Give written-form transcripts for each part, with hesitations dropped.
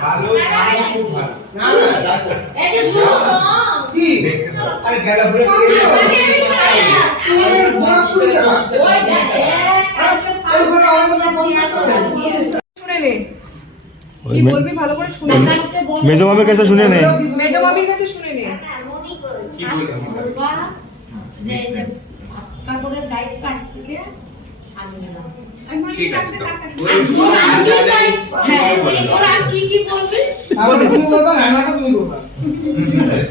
ভালো ভালো খুব ভালো না না এই যে শুনো কি আরে গেলা বলে কি ওই দেখে শুনে নে কি বলবি ভালো করে শুনে নে মেজো মামের কাছে শুনে নে মেজো মামির কাছে শুনে নে কি বলবো যে যে কাপড়ের গাইড কাছ থেকে আমি নিলাম ঠিক আছে তো তোরা কি কি বলবি তাহলে তুমি বলবা রান্নাটা তুমি করবা ঠিক আছে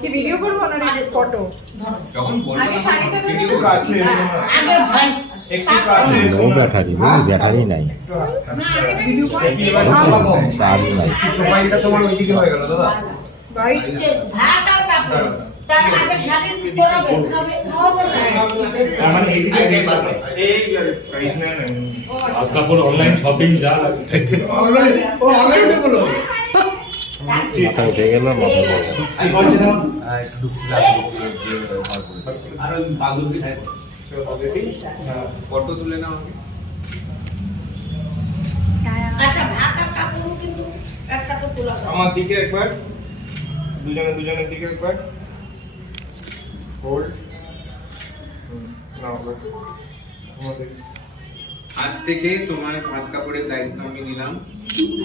কি ভিডিও করবো না ফটো যখন বলবো আগে শাড়িটা তো ভিডিও কাছে আগে ভাই একটু কাছে নো ব্যাটারি ব্যাটারি নাই ভিডিও করে চার্জ নাই মোবাইলটা তোমার ওইদিকে হয়ে গেল দাদা ভাই যে ভাত আর কাপড় তার আগে শাড়ি পরাবে খাবে খাওয়াবো না মানে এইদিকে এই প্রাইস না কাপড় অনলাইন শপিং যা লাগে অনলাইন ও অনলাইনে বলো মাথা উঠে গেল মাথা উঠে গেল আমি বলছি না একটু ঢুকছিলাম আর বাদুর কি থাকে ফটো তুলে নাও আগে আচ্ছা ভাত আর কাপড় কিন্তু একসাথে তোলা যাবে আমার দিকে একবার দুজনের দিকে একবার হোল্ড নাও আমাদের আজ থেকে তোমার ভাত কাপড়ের দায়িত্ব আমি নিলাম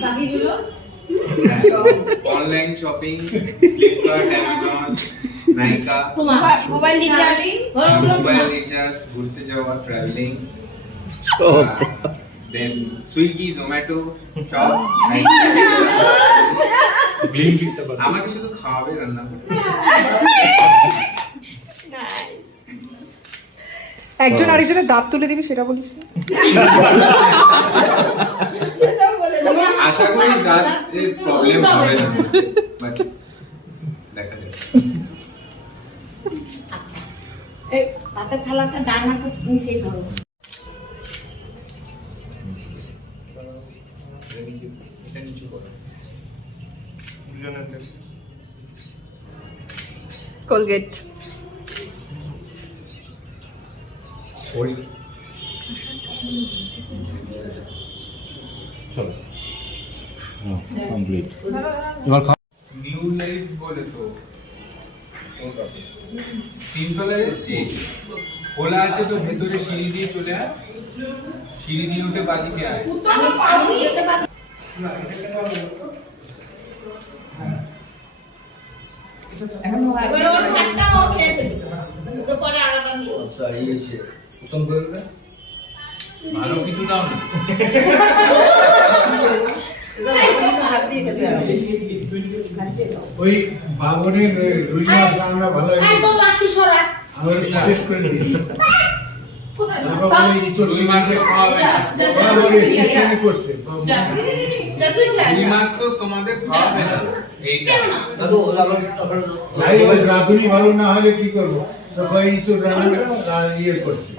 বাকিগুলো অনলাইন শপিং ফ্লিপকার্ট অ্যামাজন নাইকা তোমার মোবাইল রিচার্জ মোবাইল রিচার্জ ঘুরতে যাওয়া ট্রাভেলিং দেন সুইগি জোম্যাটো সব ব্লিঙ্কিটটা বাদ আমাকে শুধু খাওয়াবে রান্না করে একজন আরেকজনের দাঁত তুলে দিবি সেটা বলিস আশা করি দাঁতের প্রবলেম হবে না বাট দেখা যাবে আচ্ছা এই ভাতের থালাটা ডান হাতে নিচেই ধরো এটা নিচু করো দুজনের কোলগেট ওই চলো কমপ্লিট এবার নিউ লাইফ বলে তো তিনতলায় এসছি খোলা আছে তো ভেতরে সিঁড়ি দিয়ে চলে আয় সিঁড়ি দিয়ে উঠে বাদিকে আয় আমি যেতে পারবো ওর ভাতটাও খেয়ে ফেলি তো পরে আলাদা নিও ভালো কিছু দাও না ওই বাবনের রুই মাছ রান্না ভালো এই তো লাঠি সরা আমার টেস্ট করে দিয়েছি তারপর বলে ইঁচড় রুই মাছকে খাওয়াবে না তারপরে সিস্টেমই করছে রুই মাছ তো তোমাদের খাওয়াবে না এইটা ভাই ওই রাঁধুনি ভালো না হলে কি করবো সবাই ইঁচড় রান্না করে আর ইয়ে করছে